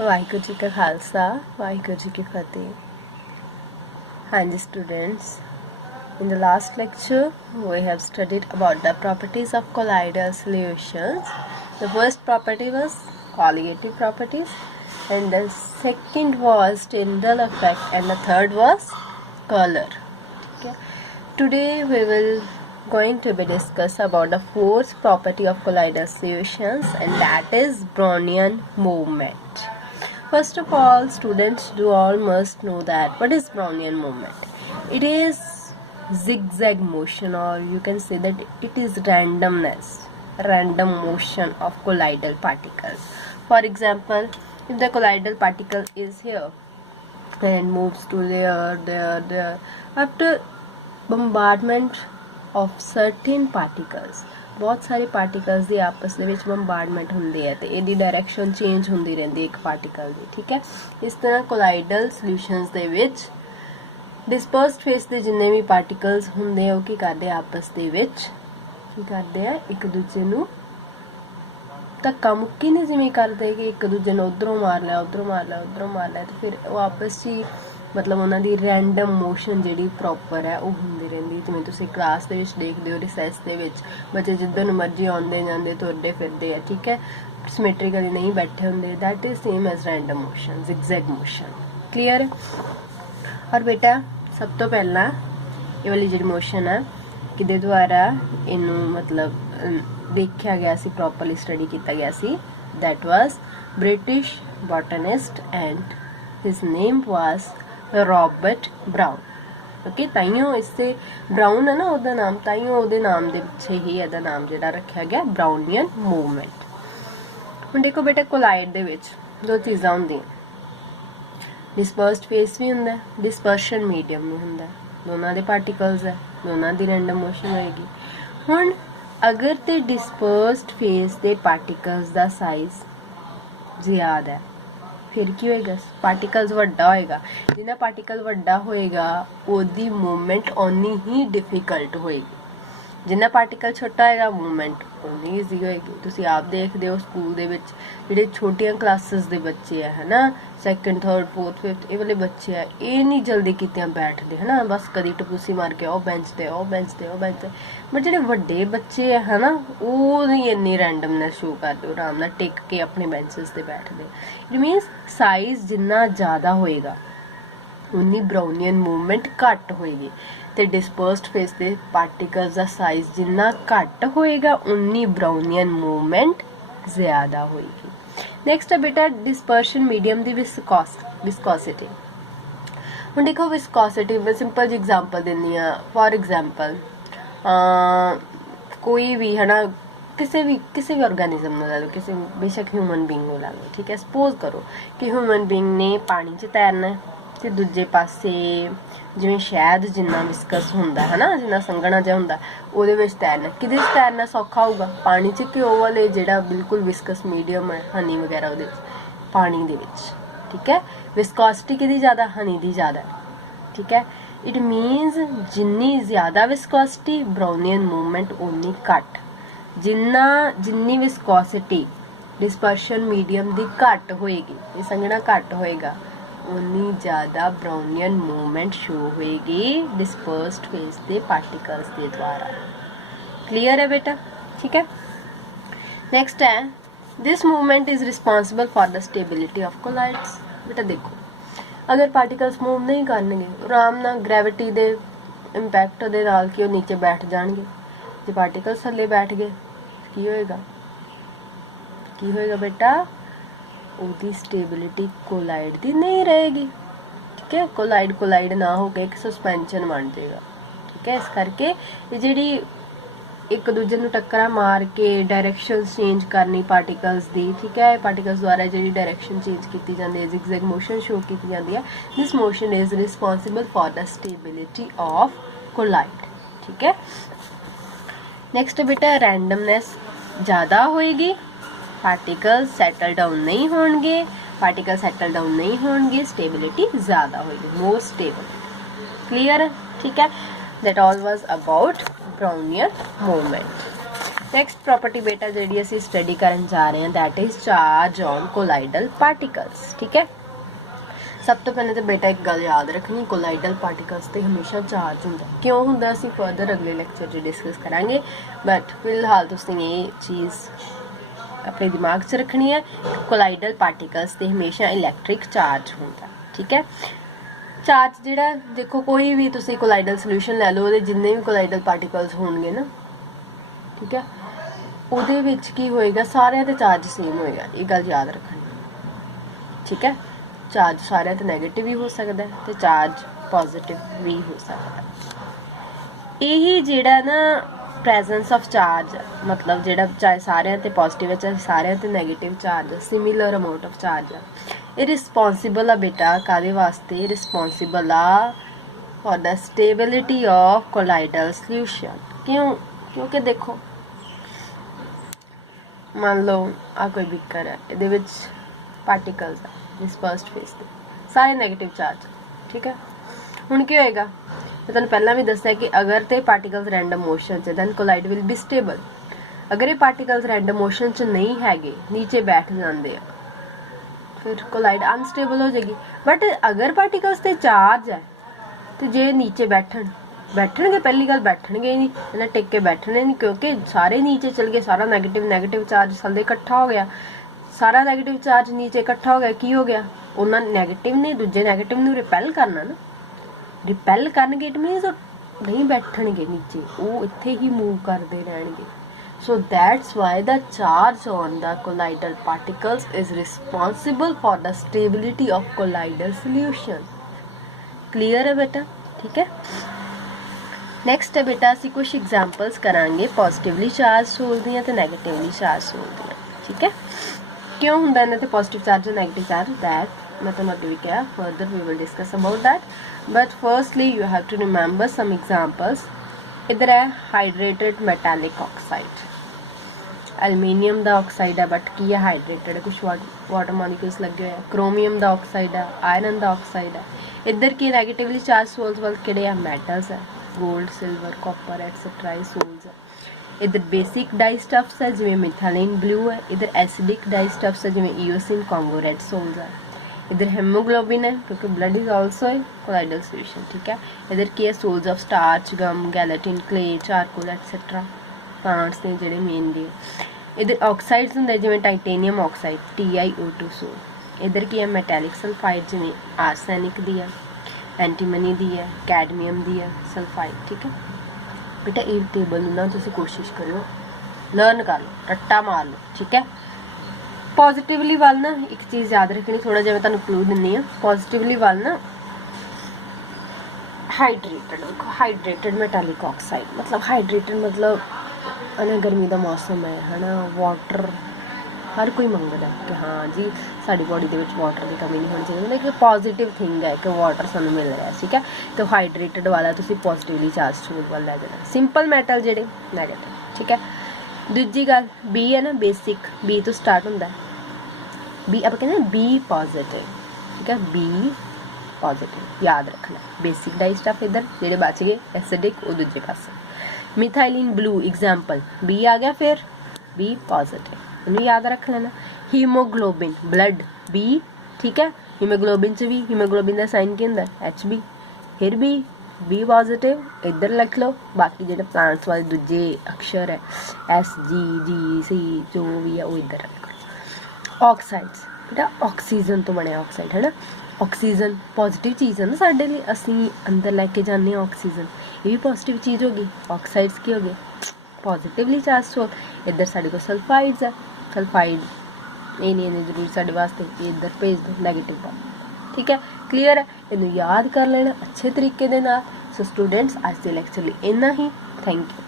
ਵਾਹਿਗੁਰੂ ਜੀ ਕਾ ਖਾਲਸਾ ਵਾਹਿਗੁਰੂ ਜੀ ਕੀ ਫਤਿਹ। ਹਾਂਜੀ students, in the last lecture we have studied about the properties of colloidal solutions. The first property was colligative properties, and the second was Tyndall effect, and the third was color. Okay. Today we will going to be discuss about the fourth property of colloidal solutions, and that is Brownian movement. First of all, students do all must know that what is Brownian movement. It is zigzag motion, or you can say that it is random motion of colloidal particles. For example, if the colloidal particle is here and moves to there, after bombardment of certain particles, ਬਹੁਤ ਸਾਰੇ particles ਦੀ ਆਪਸ ਦੇ ਵਿੱਚ ਬੰਬਾਰਡਮੈਂਟ ਹੁੰਦੀ ਹੈ ਤੇ ਇਹਦੀ direction change ਹੁੰਦੀ ਰਹਿੰਦੀ ਇੱਕ ਪਾਰਟੀਕਲ ਦੀ, ਠੀਕ ਹੈ। ਇਸ ਤਰ੍ਹਾਂ ਕੋਲਾਈਡਲ ਸੋਲਿਊਸ਼ਨਸ ਦੇ ਵਿੱਚ ਡਿਸਪਰਸਡ ਫੇਸ ਦੇ ਜਿੰਨੇ ਵੀ ਪਾਰਟੀਕਲਸ ਹੁੰਦੇ ਆ ਉਹ ਕੀ ਕਰਦੇ ਆ, ਆਪਸ ਦੇ ਵਿੱਚ ਕੀ ਕਰਦੇ ਆ, ਇੱਕ ਦੂਜੇ ਨੂੰ ਧੱਕਾ ਮੁੱਕੀ ਨਹੀਂ ਜਿਵੇਂ ਕਰਦੇ ਕਿ ਇੱਕ ਦੂਜੇ ਨੂੰ ਉਧਰੋਂ ਮਾਰ ਲਿਆ ਉਧਰੋਂ ਮਾਰ ਲਿਆ ਉਧਰੋਂ ਮਾਰ ਲਿਆ, ਤੇ ਫਿਰ ਉਹ ਆਪਸ 'ਚ ਹੀ ਮਤਲਬ ਉਹਨਾਂ ਦੀ ਰੈਂਡਮ ਮੋਸ਼ਨ ਜਿਹੜੀ ਪ੍ਰੋਪਰ ਹੈ ਉਹ ਹੁੰਦੀ ਰਹਿੰਦੀ। ਜਿਵੇਂ ਤੁਸੀਂ ਕਲਾਸ ਦੇ ਵਿੱਚ ਦੇਖਦੇ ਹੋ, ਰਿਸੈਸ ਦੇ ਵਿੱਚ ਬੱਚੇ ਜਿੱਧਰ ਨੂੰ ਮਰਜ਼ੀ ਆਉਂਦੇ ਜਾਂਦੇ ਤੁਰਦੇ ਫਿਰਦੇ ਆ, ਠੀਕ ਹੈ, ਸਿਮੈਟ੍ਰੀਕਲੀ ਨਹੀਂ ਬੈਠੇ ਹੁੰਦੇ। That is same as random motion, zigzag motion। Clear ਹੈ। ਔਰ ਬੇਟਾ ਸਭ ਤੋਂ ਪਹਿਲਾਂ ਇਹ ਵਾਲੀ ਜਿਹੜੀ ਮੋਸ਼ਨ ਹੈ ਕਿਹਦੇ ਦੁਆਰਾ ਇਹਨੂੰ ਮਤਲਬ ਦੇਖਿਆ ਗਿਆ ਸੀ, ਪ੍ਰੋਪਰਲੀ ਸਟੱਡੀ ਕੀਤਾ ਗਿਆ ਸੀ। That was British botanist and his name was Robert Brown. Okay, ਤਾਈਓ ਇਸसे ਬਰਾਊਨ ਹੈ ਨਾ ਉਹਦਾ ਨਾਮ, ਤਾਈਓ ਉਹਦੇ ਨਾਮ ਦੇ ਪਿੱਛੇ ਹੀ ਇਹਦਾ ਨਾਮ ਜਿਹੜਾ ਰੱਖਿਆ ਗਿਆ ਬਰਾਊਨੀਅਨ ਮੂਵਮੈਂਟ। ਹੁਣ ਦੇਖੋ ਬੇਟਾ, ਕੋਲਾਈਡ ਦੇ ਵਿੱਚ ਦੋ ਚੀਜ਼ਾਂ ਹੁੰਦੀਆਂ, ਡਿਸਪਰਸਡ ਫੇਸ ਵੀ ਹੁੰਦਾ, ਡਿਸਪਰਸ਼ਨ ਮੀਡੀਅਮ ਵੀ ਹੁੰਦਾ। ਦੋਨਾਂ ਦੇ ਪਾਰਟੀਕਲਸ ਹੈ, ਦੋਨਾਂ ਦੀ ਰੈਂਡਮ ਮੋਸ਼ਨ ਹੋਏਗੀ। ਹੁਣ ਅਗਰ ਤੇ ਡਿਸਪਰਸਡ ਫੇਸ ਦੇ ਪਾਰਟੀਕਲਸ ਦਾ ਸਾਈਜ਼ ਜ਼ਿਆਦਾ ਹੈ ਫਿਰ ਕੀ ਹੋਏਗਾ, ਪਾਰਟੀਕਲਸ ਵੱਡਾ ਹੋਏਗਾ। ਜਿੰਨਾ ਪਾਰਟੀਕਲ ਵੱਡਾ ਹੋਏਗਾ ਉਹਦੀ ਮੂਵਮੈਂਟ ਓਨੀ ਹੀ ਡਿਫਿਕਲਟ ਹੋਏਗੀ। ਜਿੰਨਾ ਪਾਰਟੀਕਲ ਛੋਟਾ ਹੋਏਗਾ ਮੂਵਮੈਂਟ ਓਨੀ ਈਜ਼ੀ ਹੋਏਗੀ। ਤੁਸੀਂ ਆਪ ਦੇਖਦੇ ਹੋ ਸਕੂਲ ਦੇ ਵਿੱਚ ਜਿਹੜੇ ਛੋਟੀਆਂ ਕਲਾਸਿਸ ਦੇ ਬੱਚੇ ਆ, ਹਨਾ, ਸੈਕੰਡ, ਥਰਡ, ਫੋਰਥ, ਫਿਫਥ, ਇਹ ਵਾਲੇ ਬੱਚੇ ਆ, ਇਹ ਨਹੀਂ ਜਲਦੀ ਕੀਤਿਆਂ ਬੈਠਦੇ, ਹਨਾ, ਬਸ ਕਦੀ ਟਪੂਸੀ ਮਾਰ ਕੇ ਉਹ ਬੈਂਚ ਤੇ ਉਹ ਬੈਂਚ ਤੇ ਉਹ ਬੈਂਚ ਤੇ। ਬਟ ਜਿਹੜੇ ਵੱਡੇ ਬੱਚੇ ਆ, ਹਨਾ, ਉਹ ਨਹੀਂ ਇੰਨੀ ਰੈਂਡਮਨੈਸ ਸ਼ੋ ਕਰਦੇ, ਆਰਾਮ ਨਾਲ ਟਿਕ ਕੇ ਆਪਣੇ ਬੈਂਚਸ ਤੇ ਬੈਠਦੇ। ਇਟ ਮੀਨਸ ਸਾਈਜ਼ ਜਿੰਨਾ ਜ਼ਿਆਦਾ ਹੋਏਗਾ ਉਨੀ ਬਰਾਊਨੀਅਨ ਮੂਵਮੈਂਟ ਘੱਟ ਹੋਏਗੀ, ਤੇ ਡਿਸਪਰਸਡ ਫੇਸ ਦੇ ਪਾਰਟੀਕਲਸ ਦਾ ਸਾਈਜ਼ ਜਿੰਨਾ ਘੱਟ ਹੋਏਗਾ ਉਨੀ ਬਰਾਊਨੀਅਨ ਮੂਵਮੈਂਟ ਜ਼ਿਆਦਾ ਹੋਏਗੀ। ਨੈਕਸਟ ਹੈ ਬੇਟਾ ਡਿਸਪਰਸ਼ਨ ਮੀਡੀਅਮ ਦੀ ਵਿਸਕੋਸਿਟੀ। ਹੁਣ ਦੇਖੋ ਵਿਸਕੋਸਿਟੀ ਮੈਂ ਸਿੰਪਲ ਜਿਹੀ ਐਗਜ਼ਾਮਪਲ ਦਿੰਦੀ ਹਾਂ। ਫੋਰ ਐਗਜ਼ਾਮਪਲ ਕੋਈ ਵੀ ਹੈ ਨਾ, ਕਿਸੇ ਵੀ ਆਰਗੈਨਿਜ਼ਮ ਨੂੰ ਲੈ ਲਓ, ਕਿਸੇ ਬੇਸ਼ੱਕ ਹਿਊਮਨ ਬੀਂਗ ਨੂੰ ਲੈ ਲਓ, ਠੀਕ ਹੈ। ਸਪੋਜ਼ ਕਰੋ ਕਿ ਹਿਊਮਨ ਬੀਂਗ ਨੇ ਪਾਣੀ 'ਚ ਤੈਰਨਾ ਤੇ ਦੂਜੇ ਪਾਸੇ ਜਿਵੇਂ ਸ਼ਹਿਦ ਜਿੰਨਾ ਵਿਸਕਸ ਹੁੰਦਾ ਹੈ ਨਾ, ਜਿੰਨਾ ਸੰਘਣਾ ਜਿਹਾ ਹੁੰਦਾ, ਉਹਦੇ ਵਿੱਚ ਤੈਰਨਾ। ਕਿਹਦੇ 'ਚ ਤੈਰਨਾ ਸੌਖਾ ਹੋਊਗਾ, ਪਾਣੀ 'ਚ ਕਿ ਉਹ ਵਾਲੇ ਜਿਹੜਾ ਬਿਲਕੁਲ ਵਿਸਕਸ ਮੀਡੀਅਮ ਹੈ, ਹਨੀ ਵਗੈਰਾ, ਉਹਦੇ 'ਚ, ਪਾਣੀ ਦੇ ਵਿੱਚ, ਠੀਕ ਹੈ। ਵਿਸਕੋਸਿਟੀ ਕਿਹਦੀ ਜ਼ਿਆਦਾ, ਹਨੀ ਦੀ ਜ਼ਿਆਦਾ, ਠੀਕ ਹੈ। ਇਟ ਮੀਨਸ ਜਿੰਨੀ ਜ਼ਿਆਦਾ ਵਿਸਕੋਸਿਟੀ ਬਰਾਊਨੀਅਨ ਮੂਵਮੈਂਟ ਉਨੀ ਘੱਟ। ਜਿੰਨੀ ਵਿਸਕੋਸਿਟੀ ਡਿਸਪਰਸ਼ਨ ਮੀਡੀਅਮ ਦੀ ਘੱਟ ਹੋਏਗੀ, ਇਹ ਸੰਘਣਾ ਘੱਟ ਹੋਏਗਾ, ਉਨੀ ਜ਼ਿਆਦਾ ਬਰਾਊਨੀਅਨ ਮੂਵਮੈਂਟ ਸ਼ੋ ਹੋਏਗੀ ਡਿਸਪਰਸਡ ਫੇਸ ਦੇ ਪਾਰਟੀਕਲਸ ਦੇ ਦੁਆਰਾ। ਕਲੀਅਰ ਹੈ ਬੇਟਾ, ਠੀਕ ਹੈ। ਨੈਕਸਟ ਹੈ this movement is responsible for the stability of colloids. ਬੇਟਾ ਦੇਖੋ, ਅਗਰ ਪਾਰਟੀਕਲਸ ਮੂਵ ਨਹੀਂ ਕਰਨਗੇ, ਆਰਾਮ ਨਾਲ ਗ੍ਰੈਵਿਟੀ ਦੇ ਇੰਪੈਕਟ ਦੇ ਨਾਲ ਕਿ ਉਹ ਨੀਚੇ ਬੈਠ ਜਾਣਗੇ। ਜੇ ਪਾਰਟੀਕਲਸ ਥੱਲੇ ਬੈਠ ਗਏ ਕੀ ਹੋਏਗਾ, ਕੀ ਹੋਏਗਾ ਬੇਟਾ, ਉਹਦੀ ਸਟੇਬਿਲਿਟੀ ਕੋਲਾਈਡ ਦੀ ਨਹੀਂ ਰਹੇਗੀ, ਠੀਕ ਹੈ। ਕੋਲਾਈਡ ਨਾ ਹੋ ਕੇ ਇੱਕ ਸਸਪੈਂਸ਼ਨ ਬਣ ਜਾਏਗਾ, ਠੀਕ ਹੈ। ਇਸ ਕਰਕੇ ਇਹ ਜਿਹੜੀ ਇੱਕ ਦੂਜੇ ਨੂੰ ਟੱਕਰਾਂ ਮਾਰ ਕੇ ਡਾਇਰੈਕਸ਼ਨ ਚੇਂਜ ਕਰਨੀ ਪਾਰਟੀਕਲਸ ਦੀ, ਠੀਕ ਹੈ, ਪਾਰਟੀਕਲਸ ਦੁਆਰਾ ਜਿਹੜੀ ਡਾਇਰੈਕਸ਼ਨ ਚੇਂਜ ਕੀਤੀ ਜਾਂਦੀ ਹੈ, zigzag motion ਸ਼ੋ ਕੀਤੀ ਜਾਂਦੀ ਹੈ, this motion is responsible for the stability of colloid, ਠੀਕ ਹੈ। ਨੈਕਸਟ ਬੇਟਾ ਰੈਂਡਮਨੈਸ ਜ਼ਿਆਦਾ ਹੋਏਗੀ, ਪਾਰਟੀਕਲ ਸੈਟਲ ਡਾਊਨ ਨਹੀਂ ਹੋਣਗੇ, ਸਟੇਬਿਲਿਟੀ ਜ਼ਿਆਦਾ ਹੋਏਗੀ, ਮੋਰ ਸਟੇਬਲ। ਕਲੀਅਰ, ਠੀਕ ਹੈ। that all was about Brownian movement. Next property ਬੇਟਾ ਜਿਹੜੀ ਅਸੀਂ ਸਟੱਡੀ ਕਰਨ ਜਾ ਰਹੇ ਹਾਂ that is charge on colloidal particles. ਠੀਕ ਹੈ, ਸਭ ਤੋਂ ਪਹਿਲਾਂ ਤਾਂ ਬੇਟਾ ਇੱਕ ਗੱਲ ਯਾਦ ਰੱਖਣੀ, ਕੋਲਾਈਡਲ ਪਾਰਟੀਕਲਸ ਤੇ ਹਮੇਸ਼ਾ ਚਾਰਜ ਹੁੰਦਾ। ਕਿਉਂ ਹੁੰਦਾ ਅਸੀਂ ਫਰਦਰ ਅਗਲੇ ਲੈਕਚਰ 'ਚ ਡਿਸਕਸ ਕਰਾਂਗੇ, ਬਟ ਫਿਲਹਾਲ ਤੁਸੀਂ ਇਹ ਚੀਜ਼ ਆਪਣੇ ਦਿਮਾਗ 'ਚ ਰੱਖਣੀ ਹੈ। ਕੋਲਾਈਡਲ ਪਾਰਟੀਕਲਸ ਤੇ ਹਮੇਸ਼ਾ ਇਲੈਕਟ੍ਰਿਕ ਚਾਰਜ ਹੁੰਦਾ। ਠੀਕ ਹੈ, ਚਾਰਜ ਜਿਹੜਾ ਦੇਖੋ ਕੋਈ ਵੀ ਤੁਸੀਂ ਕੋਲਾਈਡਲ ਸੋਲੂਸ਼ਨ ਲੈ ਲਓ, ਉਹਦੇ ਜਿੰਨੇ ਵੀ ਕੋਲਾਈਡਲ ਪਾਰਟੀਕਲਸ ਹੋਣਗੇ ਨਾ, ਠੀਕ ਹੈ, ਉਹਦੇ ਵਿੱਚ ਕੀ ਹੋਏਗਾ, ਸਾਰਿਆਂ ਤੇ ਚਾਰਜ ਸੇਮ ਹੋਏਗਾ। ਇਹ ਗੱਲ ਯਾਦ ਰੱਖਣੀ। ਠੀਕ ਹੈ, ਚਾਰਜ ਸਾਰਿਆਂ ਤੇ ਨੈਗੇਟਿਵ ਵੀ ਹੋ ਸਕਦਾ ਤੇ ਚਾਰਜ ਪੋਜ਼ਿਟਿਵ ਵੀ ਹੋ ਸਕਦਾ। ਇਹ ਜਿਹੜਾ ਨਾ ਪ੍ਰੈਜ਼ੈਂਸ ਆਫ ਚਾਰਜ, ਮਤਲਬ ਜਿਹੜਾ ਚਾਹੇ ਸਾਰਿਆਂ ਤੇ ਪੋਜ਼ਿਟਿਵ ਹੈ ਚਾਹੇ ਸਾਰਿਆਂ ਤੇ negative charge, similar amount of charge ਆ, ਇਹ ਰਿਸਪੌਂਸਿਬਲ ਆ ਬੇਟਾ ਕਾਹਦੇ ਵਾਸਤੇ, ਰਿਸਪੌਂਸਿਬਲ ਆ for the stability of colloidal solution. ਕਿਉਂ? ਕਿਉਂਕਿ ਦੇਖੋ ਮੰਨ ਲਓ ਆ ਕੋਈ ਬੀਕਰ ਹੈ, ਇਹਦੇ ਵਿੱਚ ਪਾਰਟੀਕਲਸ ਆ ਡਿਸਪਰਸਡ ਫੇਸ ਤੇ, ਸਾਰੇ ਨੈਗੇਟਿਵ ਚਾਰਜ। ਠੀਕ ਹੈ, ਹੁਣ ਕੀ ਹੋਏਗਾ, ਮੈਂ ਤੁਹਾਨੂੰ ਪਹਿਲਾਂ ਵੀ ਦੱਸਿਆ ਕਿ ਅਗਰ ਤੇ ਪਾਰਟੀਕਲਸ ਰੈਂਡਮ ਮੋਸ਼ਨ 'ਚ then collide will be stable. ਅਗਰ ਇਹ ਪਾਰਟੀਕਲਸ ਰੈਂਡਮ ਮੋਸ਼ਨ 'ਚ ਨਹੀਂ ਹੈਗੇ, ਨੀਚੇ ਬੈਠ ਜਾਂਦੇ ਆ, ਫਿਰ ਕੋਲਾਈਡ ਅਨਸਟੇਬਲ ਹੋ ਜਾਏਗੀ। ਬਟ ਅਗਰ ਪਾਰਟੀਕਲਸ ਤੇ ਚਾਰਜ ਹੈ ਤੇ ਜੇ ਨੀਚੇ ਬੈਠਣਗੇ, ਪਹਿਲੀ ਗੱਲ ਬੈਠਣਗੇ ਨਹੀਂ, ਇਹਨਾਂ ਟਿਕ ਕੇ ਬੈਠਣੇ ਨਹੀਂ, ਕਿਉਂਕਿ ਸਾਰੇ ਨੀਚੇ ਚਲ ਗਏ, ਸਾਰਾ ਨੈਗੇਟਿਵ ਚਾਰਜ ਥੱਲੇ ਇਕੱਠਾ ਹੋ ਗਿਆ, ਸਾਰਾ ਨੈਗੇਟਿਵ ਚਾਰਜ ਨੀਚੇ ਇਕੱਠਾ ਹੋ ਗਿਆ। ਕੀ ਹੋ ਗਿਆ, ਉਹਨਾਂ ਨੈਗੇਟਿਵ ਨੇ ਦੂਜੇ ਨੈਗੇਟਿਵ ਨੂੰ ਰਿਪੈਲ ਕਰਨਾ ਨਾ, ਰਿਪੈਲ ਕਰਨਗੇ, ਇਟ ਮੀਨਸ ਉਹ ਨਹੀਂ ਬੈਠਣਗੇ ਨੀਚੇ, ਉਹ ਇੱਥੇ ਹੀ ਮੂਵ ਕਰਦੇ ਰਹਿਣਗੇ। So that's why the charge on the colloidal particles is responsible for the stability of colloidal solution. Clear है बेटा? ठीक है, नेक्स्ट है बेटा ਅਸੀਂ कुछ एग्जांपल्स करांगे पॉजिटिवली चार्ज सोल ਦੀਆਂ ਤੇ ਨੈਗੇਟਿਵਲੀ ਚਾਰਜ सोल ਦੀਆਂ। ठीक है, क्यों ਹੁੰਦਾ ਇਹਨਾਂ ਤੇ ਪੋਜ਼ਿਟਿਵ ਚਾਰਜ और ਨੈਗੇਟਿਵ ਚਾਰਜ, that मैं ਤੁਹਾਨੂੰ ਅੱਗੇ ਵੀ ਕਿਹਾ, further we will discuss about that, but firstly you have to remember some examples। इधर है हाइड्रेटेड मैटालिक ऑक्साइड, एल्यूमीनियम ਦਾ ਆਕਸਾਈਡ ਹੈ ਬਟ ਕੀ ਹੈ, ਹਾਈਡਰੇਟਡ ਹੈ, ਕੁਝ ਵਾਟਰ ਮੋਲੀਕਿਊਲਸ ਲੱਗੇ ਹੋਏ ਆ। ਕ੍ਰੋਮੀਅਮ ਦਾ ਆਕਸਾਈਡ ਹੈ, ਆਇਰਨ ਦਾ ਆਕਸਾਈਡ ਹੈ। ਇੱਧਰ ਕੀ ਨੈਗੇਟਿਵਲੀ ਚਾਰਜ ਸੋਲਸ ਵੱਲ ਕਿਹੜੇ ਆ, ਮੈਟਲਸ ਹੈ, ਗੋਲਡ, ਸਿਲਵਰ, ਕਾਪਰ ਐਟਸੈਟਰਾ ਇਹ ਸੋਲਸ ਹੈ। ਇੱਧਰ ਬੇਸਿਕ ਡਾਈਸਟਫਸ ਹੈ ਜਿਵੇਂ ਮਿਥਾਈਲਿਨ ਬਲੂ ਹੈ। ਇੱਧਰ ਐਸਿਡਿਕ ਡਾਈਸਟਫਸ ਹੈ ਜਿਵੇਂ ਈਓਸਿਨ, ਕੰਗੋ ਰੈਡ ਸੋਲਸ ਹੈ। इधर हेमोग्लोबिन है क्योंकि blood is also a colloidal solution. ठीक है, इधर की है sols of starch, gum, gelatin, clay, charcoal etcetera plants ने जेडे मेनली। इधर ऑक्साइड्स होंगे जिवें टाइटेनियम ऑक्साइड TiO2 सोल। इधर की है मैटेलिक सल्फाइड जिवें आर्सेनिक दी है, एंटीमनी दी है, कैडमियम दी है, सल्फाइड। ठीक है बेटा, ये टेबल ना तुसीं कोशिश करो लर्न कर लो, रट्टा मार लो। ठीक है, पॉजिटिवली वाल ना एक चीज़ याद रखनी, थोड़ा जिहा मैं तुहानूं क्लू दिंदी हां। पॉजिटिवली वाल ना हाइड्रेटेड, देखो हाइड्रेटेड मैटालिक ऑक्साइड मतलब हाइड्रेटेड मतलब है गर्मी का मौसम है ना, वाटर हर कोई मंगदा कि हाँ जी साडी बॉडी दे विच वाटर की कमी नहीं होनी चाहिए, मतलब एक पॉजिटिव थिंग है कि वाटर सानूं मिल रहा है। ठीक है, तो हाइड्रेटेड वाला तुसीं पॉजिटिवली चार्ज सोल वाल लै जाना, सिंपल मैटल जिहड़े नैगेटिव। ठीक है, दूजी गल बी है ना, बेसिक बी तो स्टार्ट होंदा है, बी आप कहते हैं बी पॉजिटिव। ठीक है, बी पॉजिटिव याद रखना। बेसिक डाइस्टफ इधर जेडे बच गए, एसिडिक वो दूजे पासे। मिथाइलिन ब्लू एग्जाम्पल बी आ गया, फिर बी पॉजिटिव इन्हें याद रख लेना। हीमोग्लोबिन ब्लड बी। ठीक है, हीमोग्लोबिन च भी हीमोग्लोबिन का साइन की होंदा HB, फिर भी बी पॉजिटिव इधर लिख लो। बाकी जो प्लांट्स वाले दूजे अक्षर है SGGC जो भी है वो इधर लिख लो। ऑक्साइड्स बेटा ऑक्सीजन तो बने ऑक्साइड है ना, ऑक्सीजन पॉजिटिव चीज़ है ना साढ़े लिए, असी अंदर लैके जाने ऑक्सीजन, ये भी पॉजिटिव चीज़ होगी। ऑक्साइड्स की हो गए पॉजिटिवली चार्ज सोल। इधर साढ़े को सल्फाइड्स है, सल्फाइड ये नहीं इन्नी जरूरी साढ़े वास्ते, ये इधर भेज दो नैगेटिव वाला। ठीक है, क्लीयर है, इन्हें याद कर लेना अच्छे तरीके दे नाल। सो स्टूडेंट्स आज के लैक्चर लिए इन्ना ही, थैंक यू।